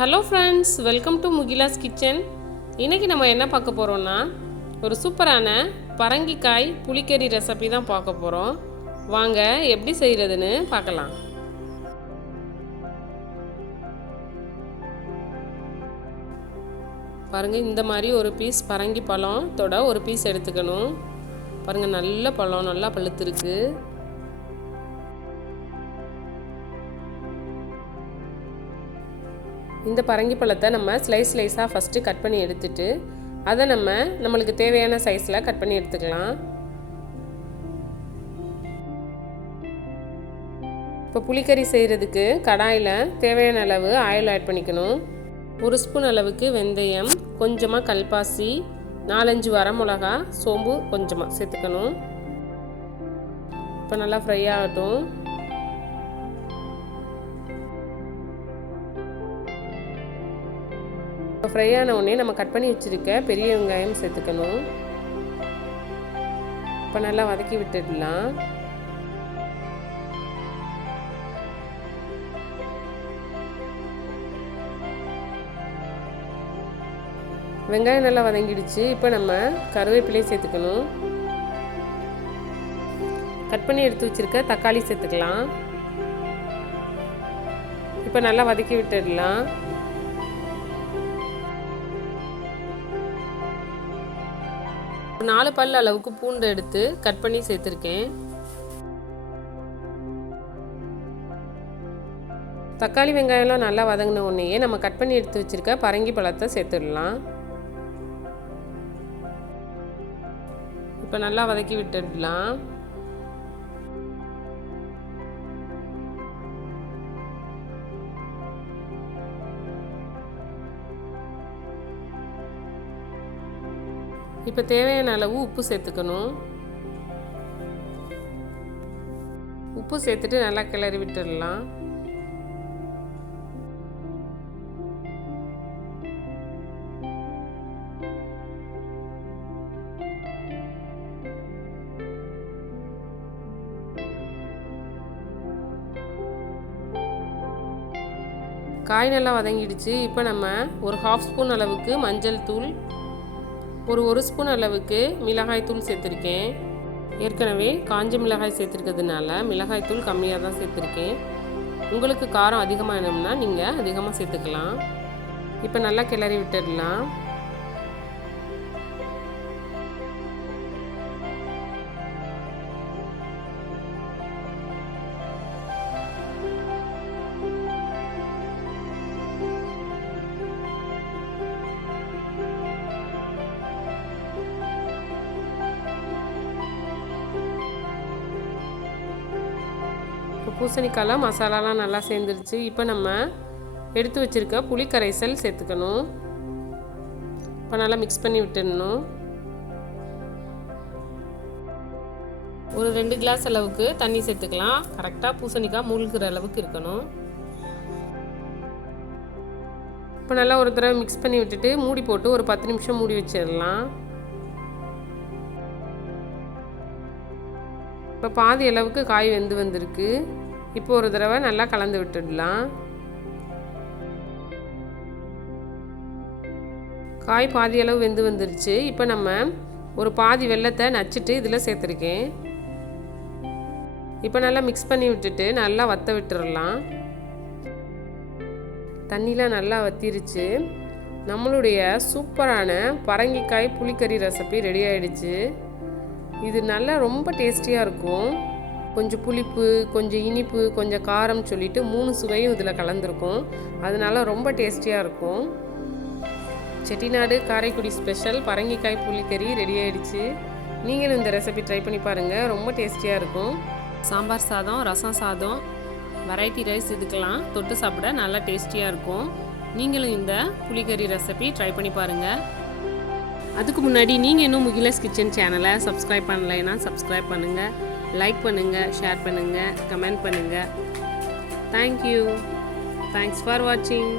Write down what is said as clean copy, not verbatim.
Hello friends, welcome to Mugila's kitchen. இன்றைக்கி நம்ம என்ன பார்க்க போகிறோன்னா, ஒரு சூப்பரான பரங்கிக்காய் புளிக்கறி ரெசிபி தான் பார்க்க போகிறோம். வாங்க எப்படி செய்கிறதுன்னு பார்க்கலாம். பாருங்கள், இந்த மாதிரி ஒரு பீஸ் பரங்கி பழத்தோட ஒரு பீஸ் எடுத்துக்கணும். பாருங்கள், நல்ல பழம், நல்லா பழுத்துருக்கு. இந்த பரங்கி பழத்தை நம்ம ஸ்லைஸாக ஃபஸ்ட்டு கட் பண்ணி எடுத்துட்டு அதை நம்மளுக்கு தேவையான சைஸில் கட் பண்ணி எடுத்துக்கலாம். இப்போ புளிக்கறி செய்கிறதுக்கு கடாயில் தேவையான அளவு ஆயில் ஆட் பண்ணிக்கணும். 1 ஸ்பூன் அளவுக்கு வெந்தயம், கொஞ்சமாக கல்பாசி, 4-5 வரமிளகா, சோம்பு கொஞ்சமாக சேர்த்துக்கணும். இப்போ நல்லா ஃப்ரை ஆகட்டும். இப்போ ஃப்ரை ஆன உடனே நம்ம கட் பண்ணி வச்சுருக்க பெரிய வெங்காயம் சேர்த்துக்கணும். இப்போ நல்லா வதக்கி விட்டுடலாம். வெங்காயம் நல்லா வதங்கிடுச்சு. இப்போ நம்ம கருவேப்பிலையை சேர்த்துக்கணும். கட் பண்ணி எடுத்து வச்சுருக்க தக்காளி சேர்த்துக்கலாம். இப்போ நல்லா வதக்கி விட்டுடலாம். ஒரு 4 பல் அளவுக்கு பூண்டு எடுத்து கட் பண்ணி சேர்த்துருக்கேன். தக்காளி வெங்காயம்லாம் நல்லா வதங்கின உடனேயே நம்ம கட் பண்ணி எடுத்து வச்சுருக்க பரங்கி பழத்தை சேர்த்துடலாம். இப்போ நல்லா வதக்கி விட்டுடலாம். இப்போ தேவையான அளவு உப்பு சேர்த்துக்கணும். உப்பு சேர்த்துட்டு நல்லா கிளறி விட்டுடலாம். காய் நல்லா வதங்கிடுச்சு. இப்போ நம்ம ஒரு 1/2 ஸ்பூன் அளவுக்கு மஞ்சள் தூள், ஒரு ஸ்பூன் அளவுக்கு மிளகாய் தூள் சேர்த்துருக்கேன். ஏற்கனவே காஞ்ச மிளகாய் சேர்த்துருக்கிறதுனால மிளகாய் தூள் கம்மியாக தான் சேர்த்துருக்கேன். உங்களுக்கு காரம் அதிகமாக வேணும்னா நீங்கள் அதிகமாக சேர்த்துக்கலாம். இப்போ நல்லா கிளறி விட்டுடலாம். இப்போ பூசணிக்காய்லாம் மசாலாலாம் நல்லா சேர்ந்துருச்சு. இப்போ நம்ம எடுத்து வச்சுருக்க புளி கரைசல் சேர்த்துக்கணும். இப்போ நல்லா மிக்ஸ் பண்ணி விட்டுடணும். ஒரு 2 கிளாஸ் அளவுக்கு தண்ணி சேர்த்துக்கலாம். கரெக்டாக பூசணிக்காய் மூழ்கிற அளவுக்கு இருக்கணும். இப்போ நல்லா ஒரு தடவை மிக்ஸ் பண்ணி விட்டுட்டு மூடி போட்டு ஒரு 10 நிமிஷம் மூடி வச்சிடலாம். இப்போ பாதி அளவுக்கு காய் வெந்து வந்திருக்கு. இப்போ ஒரு தடவை நல்லா கலந்து விட்டுடலாம். காய் பாதி அளவு வெந்து வந்துருச்சு. இப்போ நம்ம ஒரு பாதி வெல்லத்தை நச்சுட்டு இதில் சேர்த்துருக்கேன். இப்போ நல்லா மிக்ஸ் பண்ணி விட்டுட்டு நல்லா வற்ற விட்டுடலாம். தண்ணிலாம் நல்லா வற்றிருச்சு. நம்மளுடைய சூப்பரான பரங்கிக்காய் புளிக்கறி ரெசிபி ரெடி ஆகிடுச்சு. இது நல்லா ரொம்ப டேஸ்டியாக இருக்கும். கொஞ்சம் புளிப்பு, கொஞ்சம் இனிப்பு, கொஞ்சம் காரம் சொல்லிட்டு 3 சுவையும் இதில் கலந்துருக்கும். அதனால ரொம்ப டேஸ்டியாக இருக்கும். செட்டிநாடு காரைக்குடி ஸ்பெஷல் பரங்கிக்காய் புளிக்கறி ரெடி ஆகிடுச்சு. நீங்களும் இந்த ரெசிபி ட்ரை பண்ணி பாருங்கள். ரொம்ப டேஸ்டியாக இருக்கும். சாம்பார் சாதம், ரசம் சாதம், வெரைட்டி ரைஸ் இதுக்கெல்லாம் தொட்டு சாப்பிட நல்லா டேஸ்டியாக இருக்கும். நீங்களும் இந்த புளிக்கறி ரெசிபி ட்ரை பண்ணி பாருங்கள். அதுக்கு முன்னாடி நீங்கள் இன்னும் முகிலாஸ் கிச்சன் சேனலை சப்ஸ்கிரைப் பண்ணலைன்னா சப்ஸ்கிரைப் பண்ணுங்கள், லைக் பண்ணுங்கள், ஷேர் பண்ணுங்கள், கமெண்ட் பண்ணுங்கள். தேங்க்யூ. தேங்க்ஸ் ஃபார் வாட்சிங்.